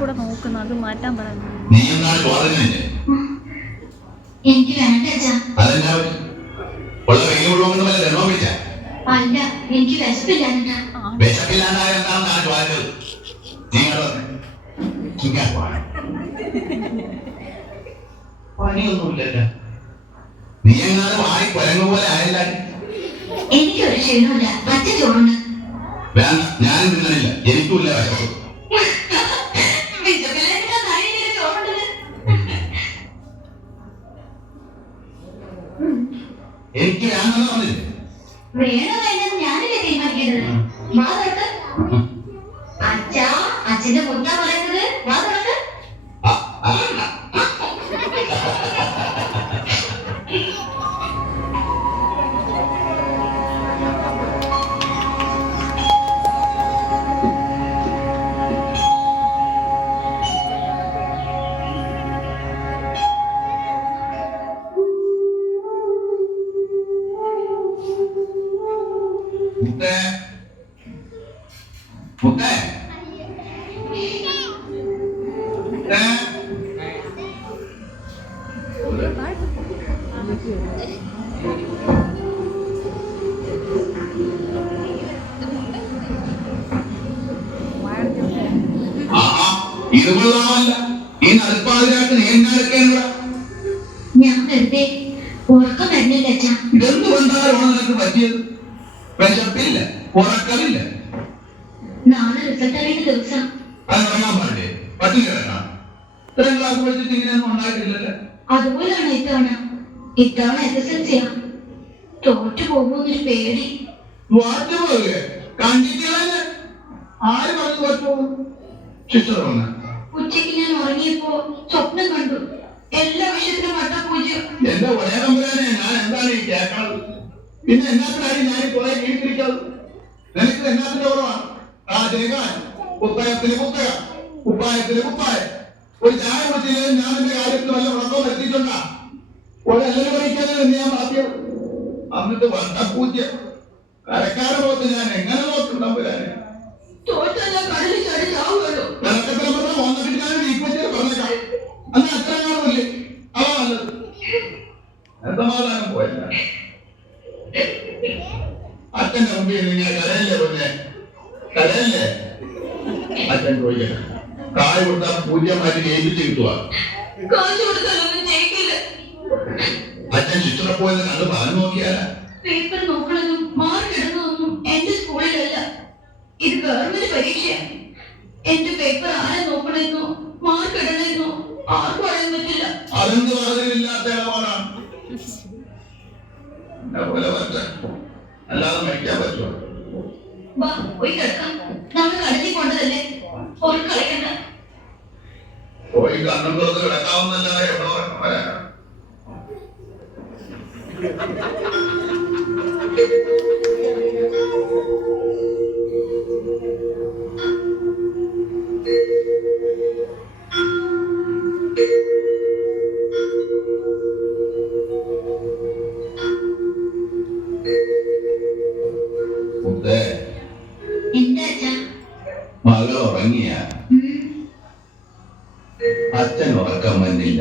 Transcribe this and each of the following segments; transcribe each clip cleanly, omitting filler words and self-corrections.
കൂടെ നോക്കുന്നു അത് മാറ്റാൻ പറഞ്ഞു. എനിക്ക് വേണ്ട അല്ല എനിക്ക് വിശപ്പില്ല. പണിയൊന്നുമില്ലല്ലോ, നീ എങ്ങാനും ആയി കൊരങ്ങ പോലെ ആയില്ല. എനിക്കൊരു ക്ഷീണമില്ല, പച്ച ചോറുണ്ട്. വേണ്ട, ഞാനും തിന്നണില്ല, എനിക്കുമില്ല വിശപ്പ്. എനിക്ക് വേണമെന്ന് പറഞ്ഞില്ലേ? വേണോ വേണ്ടെന്ന് ഞാനല്ലേ തീരുമാനിക്കുന്നത്. വാ തുറക്ക്. അച്ഛാ, അച്ഛന്റെ മുത്താ പറയുന്നത്. വാ തുറക്ക്. മുത്തേ, മുത്തേ, മുത്തേ. ഇത് കൊള്ളാമല്ല, ഈ നടുപ്പാതിരാക്ക് നീണ്ടാരൊക്കെയാണ്. ഞാൻ വെറുതെ ഉറക്കം വരുന്നില്ല അച്ഛാ. ഇതെന്ത് കൊണ്ടാണ് നിനക്ക് പറ്റിയത്? വിശപ്പില്ല, ഉറക്കമില്ല. നാളെ റിസൾട്ട് അറിയുന്ന ദിവസം. അത് തുടങ്ങാൻ പാടില്ലേ? പട്ടിണി കിടക്കണം. ഇത്രയും ക്ലാസ് പഠിച്ചിട്ട് ഇങ്ങനെയൊന്നും ഉണ്ടായിട്ടില്ലല്ലോ. അതുപോലാണ് ഇത്തവണ SSLC തോറ്റു പോകുന്നൊരു പേടി. തോറ്റുപോകെ കണ്ടിട്ടില്ലേ? ആര് പറഞ്ഞു തോറ്റുപോകും? സിസ്റ്റർ വന്ന ഉച്ചയ്ക്ക് ഞാൻ ഉറങ്ങിയപ്പോ സ്വപ്നം കണ്ടു. എല്ലാ വിഷയത്തിലും വട്ടപൂജ്യം. എന്റെ ഒരേ കമ്പനിനെ ഞാൻ എന്താണ് ഈ കേൾക്കണത്? പിന്നെ എന്നാത്തിനായി ഞാൻ കുറെ ജീവിച്ചിരിക്കുന്നത്? നിനക്ക് എന്നാത്തിന്റെ കുറവാണ്? ആ ജയിക്കാൻ പുസ്തകത്തിന് പുസ്തകം, കുപ്പായത്തിന് കുപ്പായം. ഒരു ചായ കുടിച്ചില്ലെങ്കിൽ ഞാൻ എന്റെ കാര്യത്തിൽ വല്ല ഉറക്കവും എത്തിയിട്ടുണ്ടാ? ഒരെല്ലാം പഠിക്കാതെ ഞാൻ മാറ്റിയത്. എന്നിട്ട് വട്ടപൂജ്യം കരക്കാരെ പോത്ത് ഞാൻ എങ്ങനെ നോക്കും തമ്പുരാനെ? അന്ന് അത്ര കാണുമല്ലേ? അതാ നല്ലത്. സമാധാനം പോയല്ല. അച്ഛന്റെ മുമ്പിൽ നിങ്ങൾ കരയല്ലേ പൊന്നെ, കരയല്ലേ? അച്ഛൻ ചോദിക്കട്ടെ, കായ് കൊടുത്താൽ പൂജ്യം മാറ്റി ജയിപ്പിച്ച് കിട്ടുക. അച്ഛൻ ശിക്ഷണ പോയെന്ന് കണ്ട് പറഞ്ഞു നോക്കിയാലാ? പേപ്പർ നോക്കണമെന്നും ഇത് ഗവൺമെന്റ് പരീക്ഷയാണ്. എന്റെ പേപ്പർ ആരെ നോക്കണമെന്നോ മാർക്ക് ഇടണമെന്നോ ആർക്കും അറിയാൻ പറ്റില്ല. അതെന്ത് പറഞ്ഞില്ലാത്ത ഇടപാടാണ്. അല്ലാതെ മരിക്കാൻ പറ്റുമോ? വാ പോയി കിടക്കാം. നമ്മൾ കടലിൽ കൊണ്ടതല്ലേ, ഒരു കളിക്കണ്ട. പോയി കണ്ണും തുറന്ന് കിടക്കാവുന്നല്ലാതെ എവിടെ വരാനാ? എന്താ അച്ഛാ? മകൾ ഉറങ്ങിയ അച്ഛൻ ഉറക്കം വന്നില്ല.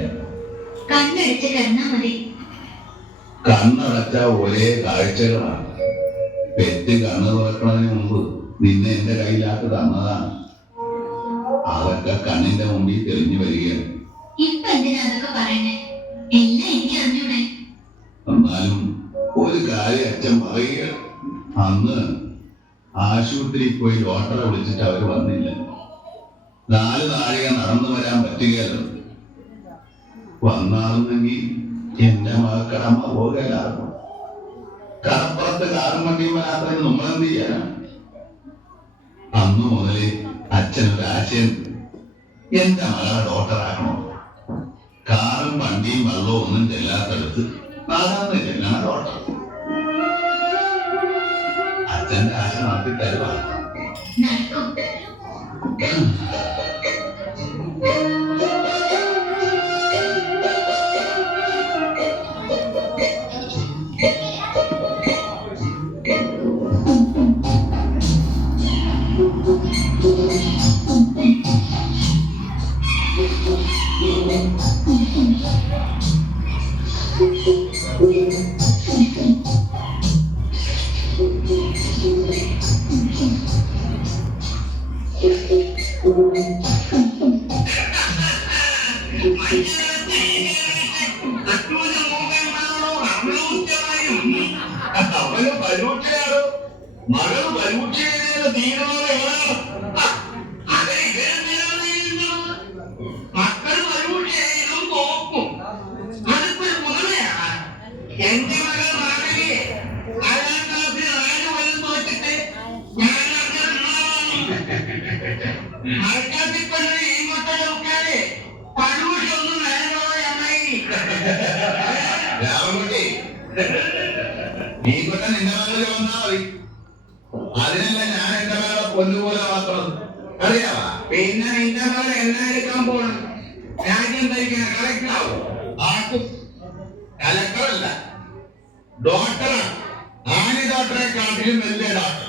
കണ്ണടിച്ച് കിടന്നാ മതി. കണ്ണടച്ച ഒരേ കാഴ്ചകളാണ്. പെറ്റ് കണ്ണ് തുറക്കുന്നതിന് മുമ്പ് നിന്നെ എന്റെ കയ്യിലാക്കി തന്നതാണ്. അതൊക്കെ കണ്ണിന്റെ മുമ്പിൽ തെളിഞ്ഞു വരികയാണ്. ഇപ്പൊ എന്തിനാ അതൊക്കെ പറയണേ? എല്ലാം എനിക്ക് അറിഞ്ഞൂടെ? എന്നാലും ഒരു കാര്യം അച്ഛൻ പറയുക, അന്ന് ആശുപത്രിയിൽ പോയി ഡോക്ടറെ വിളിച്ചിട്ട് അവര് വന്നില്ല. 4 നാഴിക നടന്നു വരാൻ പറ്റുകയല്ലോ. വന്നാർന്നെങ്കിൽ എന്റെ മക്കളുടെ അമ്മ പോകലായിരുന്നു. കടപ്പുറത്ത് കാറും വണ്ടിയും വരാത്തതിന് നമ്മളെന്ത് ചെയ്യാനാണ്? അന്ന് മുതലേ അച്ഛനൊരാശയം, എന്റെ മകളെ ഡോക്ടറാക്കണോ? കാറും വണ്ടിയും വെള്ളവും ഒന്നും ചെല്ലാത്തടുത്ത് നാടാന്ന് ചെല്ലണ ഡോക്ടർ. അച്ഛന്റെ ആശ നടത്തി തരുവാ. അവന് പരീക്ഷയാണ്, മകൾ പരീക്ഷയുടെ തീരുമാനം. മക്കൾ പരീക്ഷയിലും നോക്കും. അതിപ്പോൾ മുതലെയാണ്. എന്റെ മകൾ മകളെ 4ാം ക്ലാസ്സിൽ 4 വരെ തോറ്റിട്ട് ഞാൻ മറക്കാത്തിപ്പള്ളി ഇങ്ങോട്ട് നോക്കാതെ പരീക്ഷയൊന്നും വേണോ എന്നായി. രാമൻകുട്ടി, നീ കൊണ്ട് നിന്റെ മകളിൽ വന്നാ മതി. അതിനല്ല ഞാൻ എന്റെ മകളെ പൊന്നുപോലെ വളർത്തുന്നത്, അറിയാവാ? പിന്നെ നിന്റെ മകൾ എന്നാ എടുക്കാൻ പോകണം? രാജ്യം ഭരിക്കുന്ന കളക്ടറാവും. ആർക്കും കളക്ടറല്ല, ഡോക്ടറാണ്. ആനി ഡോക്ടറെ കാട്ടിലും വലിയ ഡോക്ടർ.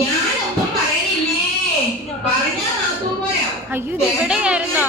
ഞാനൊന്നും പറയണില്ലേ? പറഞ്ഞാ നാത്തും പോരാ. അയ്യോ ഇത് എവിടെയായിരുന്നോ?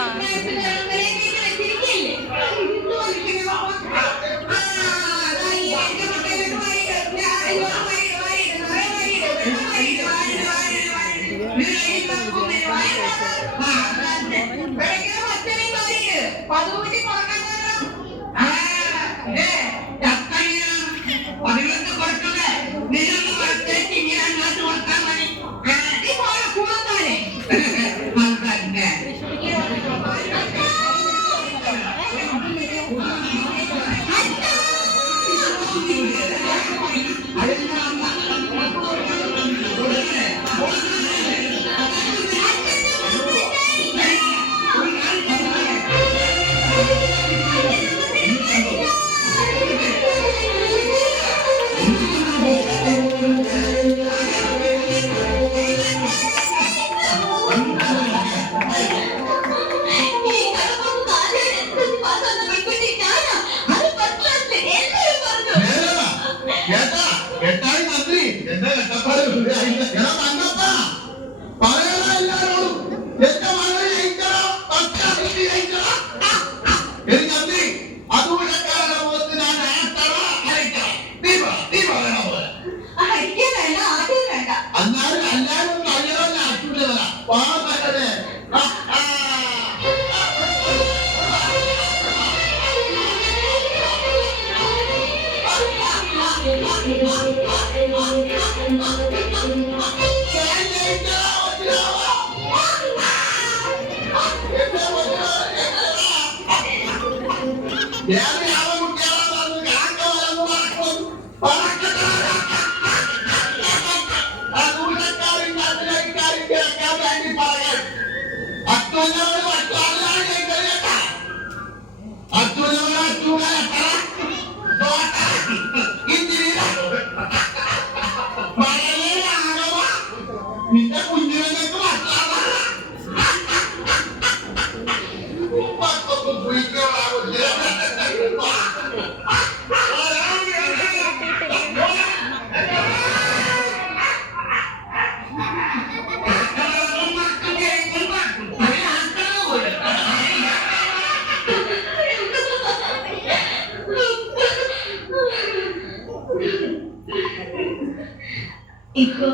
ഇപ്പൊ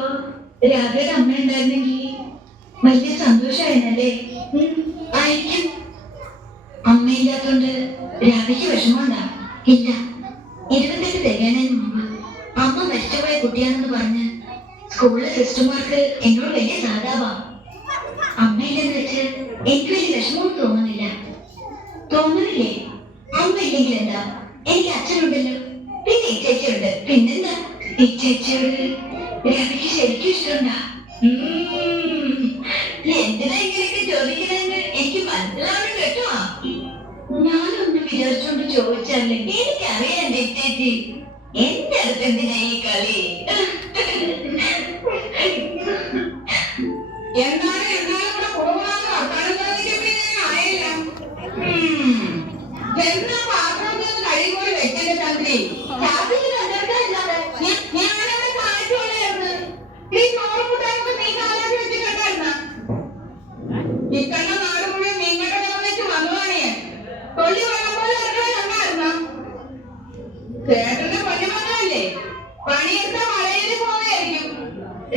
രാധയുടെ അമ്മ ഉണ്ടായിരുന്നെങ്കിൽ വലിയ സന്തോഷമായിരുന്നല്ലേ? ആയിരിക്കും. അമ്മയില്ലാത്തോണ്ട് രാധയ്ക്ക് വിഷമമുണ്ടാ? ഇല്ല. 28 തികയാനതിന് മുമ്പ് അമ്മ മരിച്ചുപോയ കുട്ടിയാണെന്ന് പറഞ്ഞ് സ്കൂളിലെ സിസ്റ്റർമാർക്ക് എന്നോട് വലിയ സാധാവാ. അമ്മയില്ലെന്ന് വെച്ച് എനിക്ക് വലിയ വിഷമമൊന്നും തോന്നുന്നില്ല. തോന്നുന്നില്ലേ? അമ്മ ഇല്ലെങ്കിൽ എന്താ, എനിക്ക് അച്ഛനുണ്ടല്ലോ, പിന്നെ ഈ ചേച്ചിയുണ്ട്. പിന്നെന്താ, ഈ ചേച്ചിയോട് രാധയ്ക്ക് ശരിക്കും ഇഷ്ടമുണ്ടാ? എന്തിനാ ഇങ്ങനെയൊക്കെ ചോദിക്കണെന്ന് എനിക്ക് മനസ്സിലാവണം കേട്ടോ. ഞാനൊന്ന് വിചാരിച്ചോണ്ട് ചോദിച്ചല്ലേ, എനിക്കറിയാം എന്റെ ചേച്ചി. എന്റെ അടുത്ത് എന്തിനാ ഈ കളി? എന്നാ പാത്രം കഴിയുമ്പോൾ വെക്കല്ലേ തന്ത്രി? ഞാനവിടെ കാറ്റുകൊള്ളായിരുന്നു. ഈ ചോറ് കൂട്ടാനൊക്കെ നീ കാലാക്കി വെച്ചിട്ടുണ്ടായിരുന്ന ഇക്കണ്ട നാട് മുഴുവൻ നിങ്ങളുടെ വെച്ച് വന്നതാണ്. തൊള്ളി വെള്ളം പോലെ ഉണ്ടായിരുന്ന ചേട്ടന്റെ പണിമല്ലേ? പണിയെടുത്ത മഴയിൽ പോവുകയായിരിക്കും.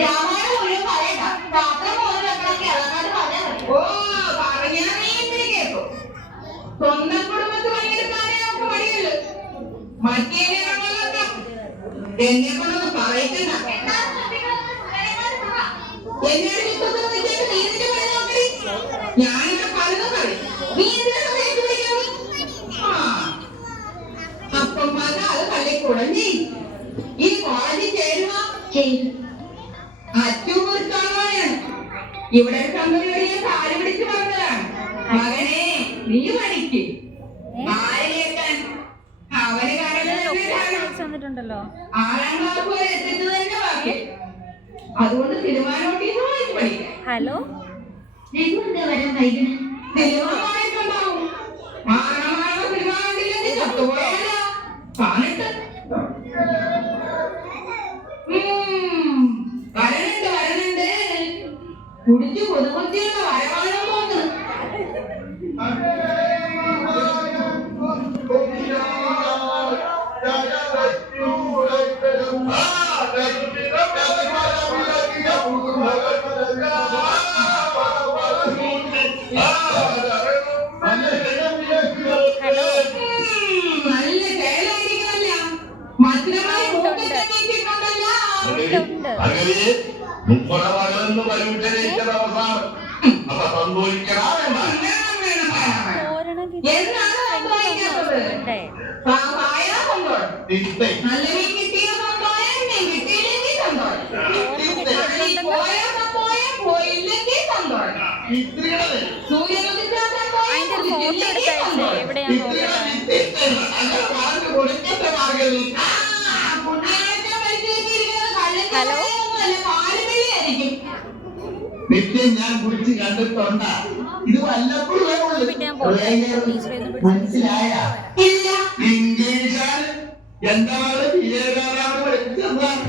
രാമായണം മുഴുവൻ പറയണ്ട, പാത്രം പോലെ വെക്കണൊക്കെ ഇറങ്ങാതെ പറഞ്ഞാൽ മതി. ഓ, പറഞ്ഞാ നീ എന്തിനു കേൾക്കും? സ്വന്തം കുടുംബത്ത് പണിയെടുക്കാനേ നമുക്ക് മടിയുള്ളൂ. മറ്റേ എന്നെ കൊണ്ടൊന്ന് പറയിക്കണ്ട. ഞാനിവിടെ പലതും പറയും. നീ എന്തിനാ പിടിക്കുന്നത്? അപ്പം അത് പള്ളിക്കൂടഞ്ഞി ഈ കോളേജിൽ ചേരുക ചെയ്തു. അച്ചൂർക്കാണ് ഇവിടെ കമ്പനി വഴിയെ കാല് പിടിച്ച് പറഞ്ഞതാണ്. മകനെ നീ പഠിക്ക്. ആരെയൊക്കെ അവന് വന്നിട്ടുണ്ടല്ലോ. 6ാം ക്ലാസ് വരെ എത്തിച്ചു തന്നെ ബാക്കി. അതുകൊണ്ട് സിനിമ നോട്ടീസ് വായിച്ച് പഠിക്കാം. ഹലോ, എന്താ വരാൻ വൈകുന്നത്? സിനിമ വായിക്കുണ്ടാവും. മാനമാന സിനിമ കണ്ടില്ലെങ്കിൽ ചത്തുപോയാലോ? കാണിട്ട് വരണുണ്ടോ? കുടിച്ചു കൊതുകൊത്തിയുള്ള വരവാണെന്ന് തോന്നുന്നു. ഹലോ നല്ല കേളായിരിക്കണല്ലോ. മധുരമായി മൂക്കറ്റേറ്റിട്ടുണ്ടല്ലോ. മുപ്പടവകളെന്ന് പരിമിട്ടേക്കുന്ന അവസാനം അപ്പൊ സന്തോഷിക്കണ വേണ്ട. എന്നാണ് സന്തോഷിക്കാത്തത്? പായാ സന്തോഷം. നല്ല മീൻ കിട്ടിയ സന്തോഷം, മീൻ കിട്ടിയില്ലെങ്കിൽ സന്തോഷം. പോയാ സന്തോഷം, പോയില്ലെങ്കിൽ സന്തോഷം. സൂര്യനുദിച്ചാൽ സന്തോഷം, ഉദിച്ചില്ലെങ്കിൽ സന്തോഷം. ഹലോ നിത്യം ഞാൻ കുടിച്ച് കണ്ടിട്ടുണ്ട്. ഇത് വല്ലപ്പോഴും മനസ്സിലായ ഇംഗ്ലീഷാണ് എന്റെ മകള് വിജയകാരാണ് പഠിപ്പിച്ചതാണ്.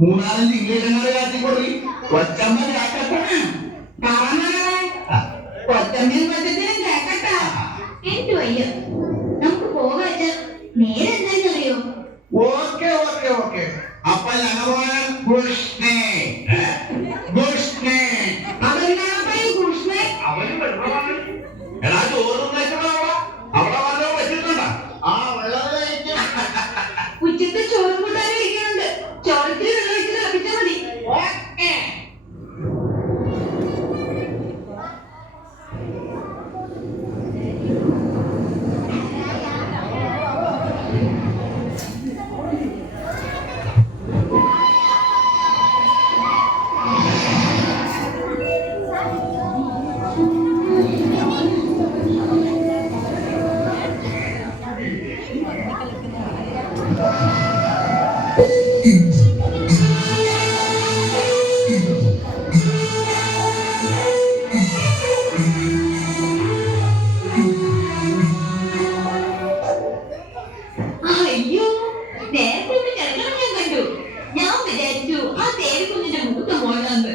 മൂന്നാലഞ്ച് ഇംഗ്ലീഷുകാരെ കാട്ടിക്കൊടുക്കി കൊച്ചമ്മ കേക്കട്ടെ. എനിക്ക് വയ്യ, നമുക്ക് പോകാച്ച. നേരെ എന്തായാലും അറിയോ? Okay okay okay. അപ്പൊ ഞങ്ങൾ പോയ കൃഷ്ണേ കൃഷ്ണേ എടാ ചോറ് അവിടെ വല്ലോ പറ്റിട്ടുണ്ടോ? ആ വെള്ളം കഴിക്കും. ഉച്ചത്തെ ചോറും കൂട്ടാനും ഇരിക്കുന്നുണ്ട്. ചോറത്തിൽ വെള്ളം ഒഴിച്ച് തിളപ്പിച്ചാൽ മതി. ഓക്കെ. അയ്യോ, നേരത്തെ ഇവിടെ കിടക്കണം ഞാൻ കണ്ടു. ഞാൻ വിചാരിച്ചു ആ തേരിക്കുഞ്ഞിന്റെ മൂത്ത മോനാന്ന്.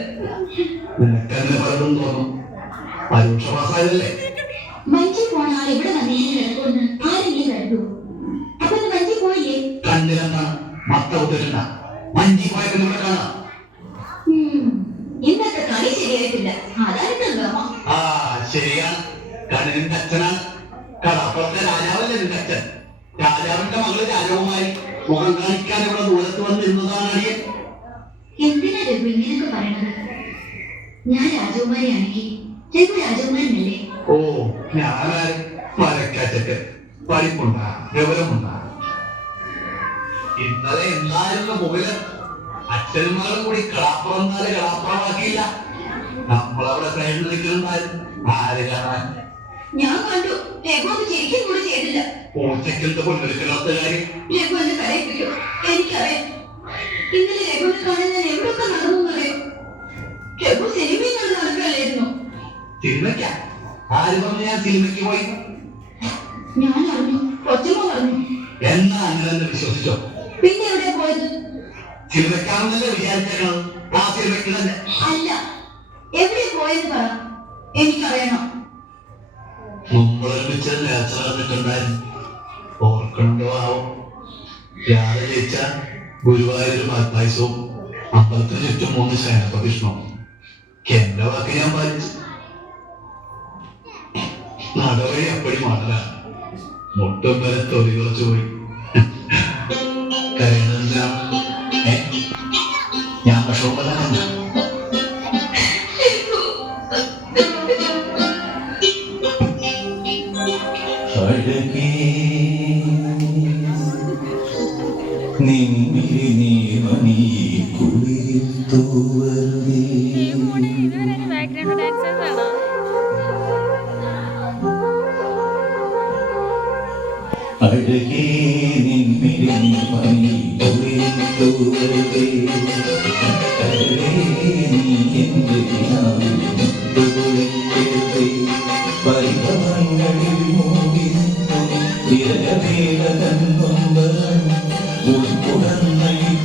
നിനക്കങ്ങനെ പലതും തോന്നും. പരീക്ഷമാസായതല്ലേ? മഞ്ചി പോണ ആൾ ഇവിടെ വന്നേനെ കിടക്കുമെന്ന് ആരെങ്കിലും കണ്ടു? അപ്പൊ മഞ്ചി പോയില്ലേ? കണ്ണിലെന്താണ് മത്ത കുത്തിട്ടുണ്ട? മഞ്ചി പോയൊക്കെ ഇവിടെ കാണാം. ഇന്നത്തെ കളി ശരിയായിട്ടില്ല. അതായിരുന്നു ആ ശരിയാണ്. കണ്ണിന്റെ അച്ഛനാണ്. കടപ്പുറത്തെ രാജാവല്ലേ നിന്റെ അച്ഛൻ? രാജാവിന്റെ മകള് രാജകുമാരി മുഖം കാണിക്കാൻ ഇവിടെ ദൂരത്ത് വന്നിരുന്നതാണ് അടിയൻ. എന്തിനാ രഘു ഇങ്ങനെയൊക്കെ പറയണത്? ഞാൻ രാജകുമാരിയാണെങ്കിൽ രഘു രാജകുമാരനല്ലേ? ഓ ഞാനാര് മരക്കാച്ചക്ക് പഠിപ്പുണ്ടാ വിവരമുണ്ടാ? ഇന്നലെ എന്തായിരുന്നു മുകളിൽ അച്ഛനും മകളും കൂടി കളാപ്പുറന്നാല് കളാപ്പുറമാക്കിയില്ല. നമ്മളവിടെ സൈഡിൽ നിൽക്കുന്നുണ്ടായിരുന്നു. ആര് കാണാൻ? ഞാൻ കണ്ടു. രഘു അത് ശരിക്കും കൂടെ ചെയ്തില്ല. പൂച്ചക്കലത്തെ കൊണ്ടെടുക്കണത്തെ കാര്യം രഘു എന്നെ കരയിപ്പിക്കും. എനിക്കറിയാം. ഇന്നലെ രഘുവിനെ കാണാൻ ഞാൻ എവിടെയൊക്കെ നടന്നറിയോ? രഘു സിനിമയിൽ നടക്കല്ലായിരുന്നു. സിനിമയ്ക്ക ആര് പറഞ്ഞു ഞാൻ സിനിമയ്ക്ക് പോയി? ഞാൻ അറിഞ്ഞു. കൊച്ചമ്മ പറഞ്ഞു. എന്നാ അങ്ങനെ വിശ്വസിച്ചോ? പിന്നെ എവിടെ പോയത്? സിനിമയ്ക്കാണെന്നല്ലേ വിചാരിച്ചേക്കണത്? ആ സിനിമയ്ക്ക് തന്നെ. അല്ല, എവിടെ പോയെന്ന് പറ, എനിക്കറിയണം. മുമ്പൊരുമിച്ച് നേർച്ചണ്ടായിരുന്നു. ഓർക്കണ്ടോ ആവും. രാവിലെ ജയിച്ച ഗുരുവായൂർ പായസവും അമ്പലത്തിന് ചുറ്റും 3 ശയനപ്രദക്ഷിണവും. എന്റെ വാക്ക് ഞാൻ പാലിച്ചു. നടവഴി അപ്പടി മാറല മുട്ടും വരെ തൊലി കുറച്ചു പോയി. കരയുന്നതിനാ ഞാൻ വിഷമപ്പെടാനല്ല. അഴകേ നിന്നിലെ നീമണി കുളിരിൽ തൂവരുതേ. ബാക്ക്ഗ്രൗണ്ട് ഡാൻസേഴ്സ് ആണോ? അഴകേ നിന്നിലെ നീമണി കുളിരിൽ തൂവരുതേ. അഴകേ നീ എന്റെ പരിഭവങ്ങളിൽ മൂടി വിരവേളതന്നൊമ്പരം ഉൾക്കുടന്നഴിപ്പോടിയുന്നു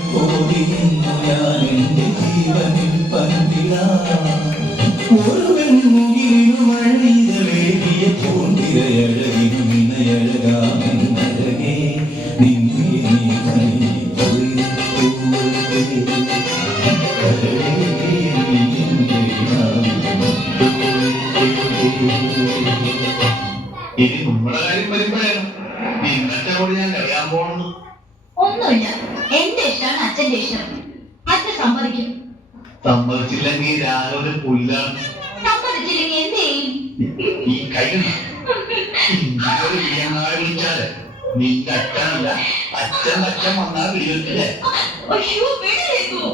ഞാൻ എന്റെ ജീവനിൽ പങ്കു ഇനി നമ്മുടെ കാര്യം വരുമ്പോഴാണ് നിന്നോട് ഞാൻ കഴിയാൻ പോണെന്ന്. ഒന്നുമില്ല, എന്റെ ഇഷ്ടമാണ് അച്ഛന്റെ ഇഷ്ടം. അച്ഛൻ സമ്മതിക്കും. സമ്മതിച്ചില്ലെങ്കിൽ രാവിലെ പുല്ലാണ്. സമ്മതിച്ചില്ലെങ്കിൽ എന്ത് ചെയ്യും? ഈ കഴിയണം വിളിച്ചാല് നിന്റെ അച്ഛനല്ല അച്ഛൻ അച്ഛൻ വന്നാൽ വിളിക്കത്തില്ലേ? അയ്യോ, വീട്ടിലേക്കോ?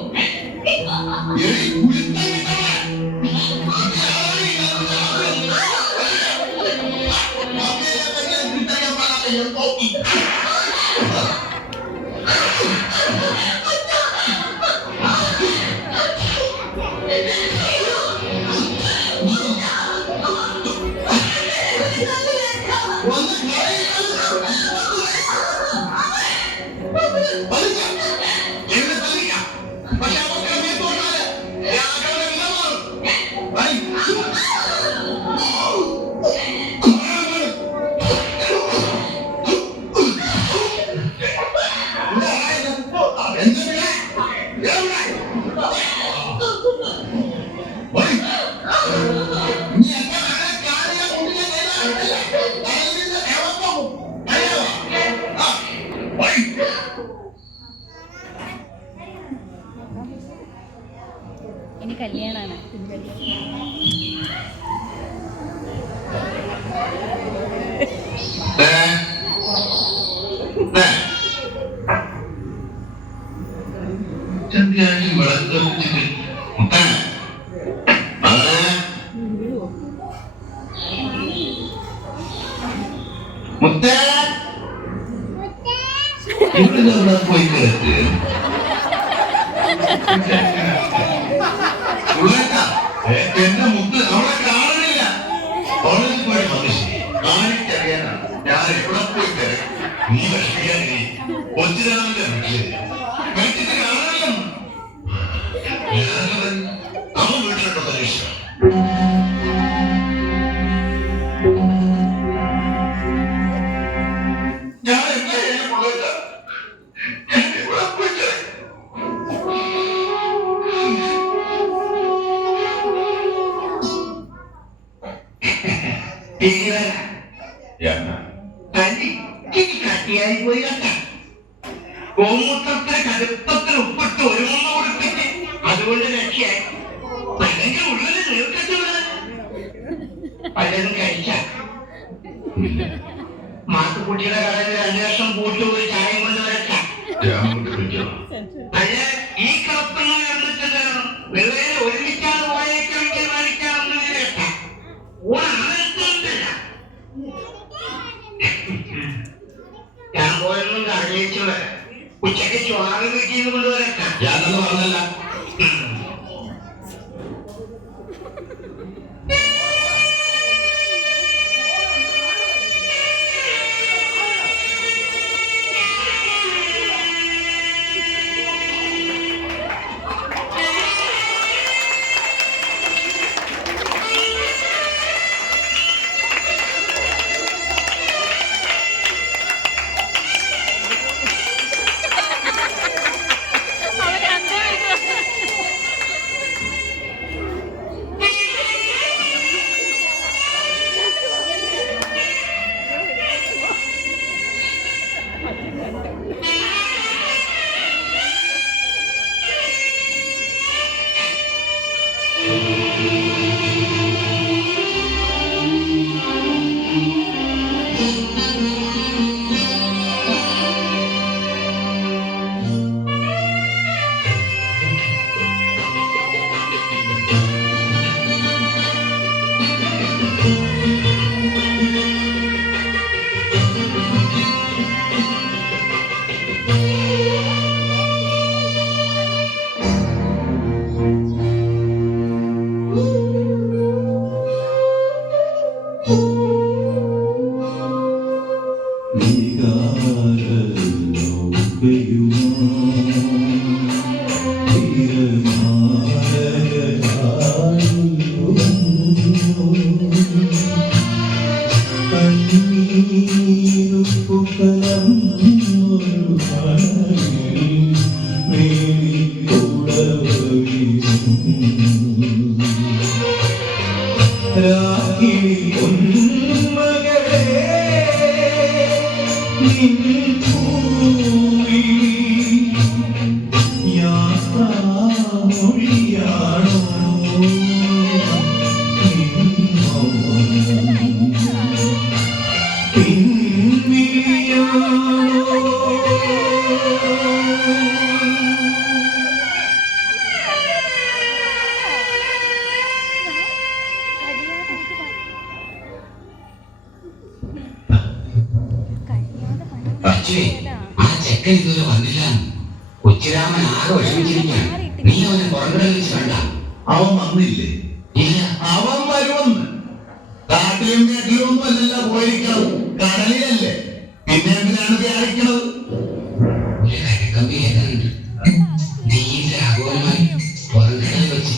ഇനി കല്യാണമാണ്. പോയി എന്റെ മുത്ത് അവളെ കാണുന്നില്ല. കോളേജിൽ പോയി മനുഷ്യ ആർക്കറിയാനാണ് ഞാൻ എവിടെ പോയി തിരക്കും. നീ വിഷമിക്കാനില്ല. കൊച്ചിരാവിലെ വീട്ടിൽ കാണാനല്ലോ. അവൻ വീട്ടിലുണ്ടോ പരീക്ഷ? ഞാൻ എന്താ കൊള്ളേണ്ട എവിടെ പോയി തിരക്കും. കട്ടിയായി പോയി കണ്ട ഗോമൂത്രത്തിന് കടുപ്പത്തിന് ഉപ്പിട്ട് ഒരു മുന്ന കൊടുത്തിട്ട് അതുകൊണ്ട് രക്ഷയായി. അല്ലെങ്കിൽ ഉള്ളിൽ നീർക്കച്ചുള്ളത് പലരും കഴിച്ച മാത്തുക്കുട്ടിയുടെ കടയിൽ 2 വർഷം കൂട്ടുപോയി ചായം കൊണ്ട് വരച്ച അല്ല ഈ കപ്പങ്ങൾ എന്നിട്ട് വെറുതെ ഒരുമിച്ചാണ് പോയേക്കെങ്കിൽ മേടിക്കാമെന്ന് കേട്ട ഊണാണെടുത്തില്ല. ഞാൻ പോയൊന്നും അറിയിച്ചു വരാം. ഉച്ചയ്ക്ക് ചോറ് വീട്ടിൽ കൊണ്ടുവരക്കാം. ഞാനൊന്നും പറഞ്ഞല്ല. അവര് ചെക്കൻ ഇതുവരെ വന്നില്ല. കൊച്ചിരാമൻ ആകെ വിഷമിച്ചിരിക്കാൻ. നീ അവനെ പുറകിടയിൽ വെച്ച് കണ്ട? അവൻ വന്നില്ലേ? ഇല്ല. അവൻ വരുമെന്ന്. കാട്ടിലും കേട്ടിലും ഒന്നും അല്ലല്ലോ പോയിരിക്കണം, കടലിലല്ലേ. പിന്നെ എന്തിനാണ് വിചാരിക്കണത്? ഒരു കരക്കമ്പി കേൾക്കാനുണ്ട്. നീല അഘോരമായി പുറകിടയിൽ വെച്ച്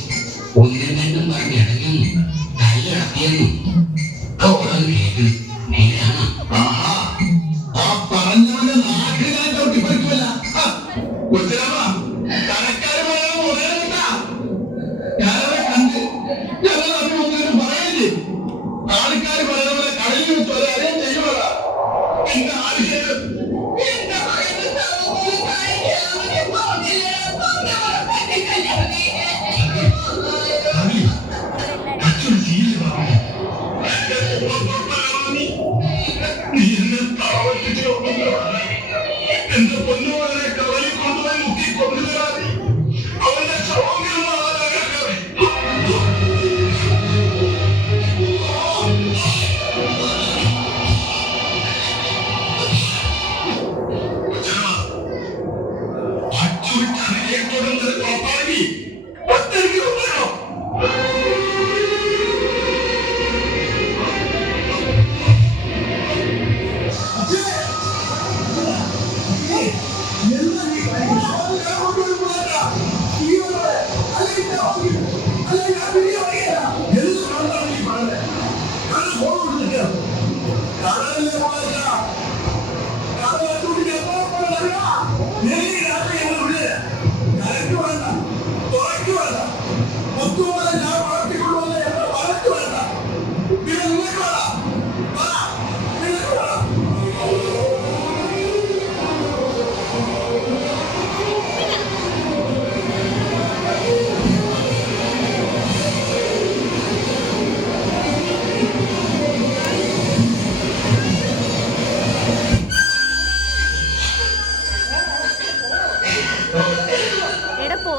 ഒന്നും രണ്ടും പറഞ്ഞ് ഇടങ്ങുന്നു, തല്ലടത്തിയെന്നു ഓരോന്ന് കേൾക്കുന്നു. നേരാണോ? ആഹാ, ആ പറഞ്ഞവന്റെ നാട്ടിൽ ഞാൻ ചവിട്ടിപ്പറിക്കുമല്ല. കൊച്ചിരാമ, കരക്കാര് പറയാൻ പറയാനില്ല. ഞാനവരെ കണ്ട് ഞങ്ങൾ തമ്മിൽ ഒന്നിനും പറയില്ലേ. ആൾക്കാർ പറയുന്ന പോലെ കടലിൽ വെച്ച് ഒരു കാര്യം ചെയ്യുമല്ല. പിന്നെ ആൾക്കാര് അച്ഛൻ ശീലി പറഞ്ഞു. നീ എന്നെ താവറ്റിച്ച് എന്റെ പൊന്നുപോലെ കവലിൽ കൊണ്ടുപോയി മുക്കി കൊണ്ടുവരാതി. അവന്റെ ശവങ്ങളും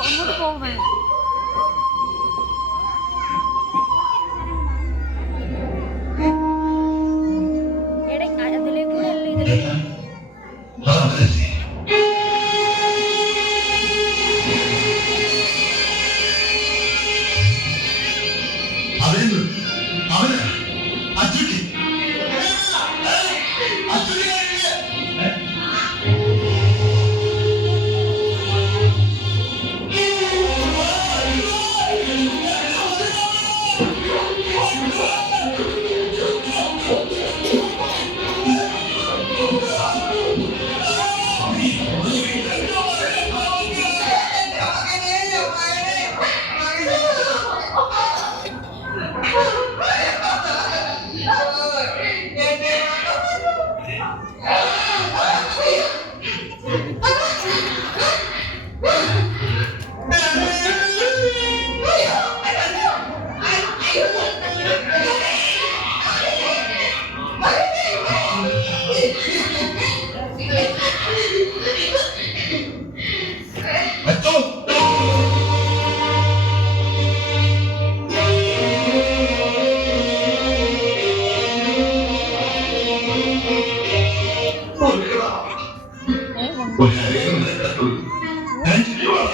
അങ്ങോട്ട് പോവാൻ അതിലെ കൂടെ അല്ല ഇതിലെ അവന് അച്ഛക്ക്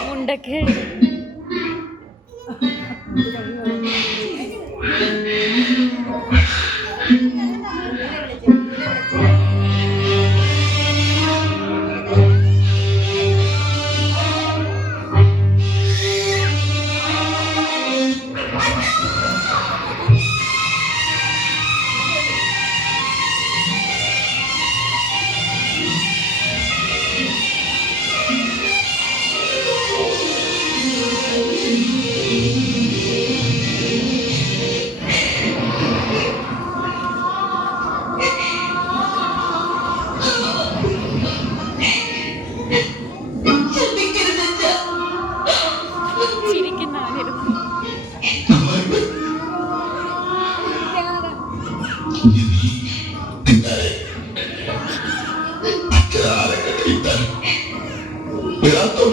മുണ്ടൊക്കെ Cuidado,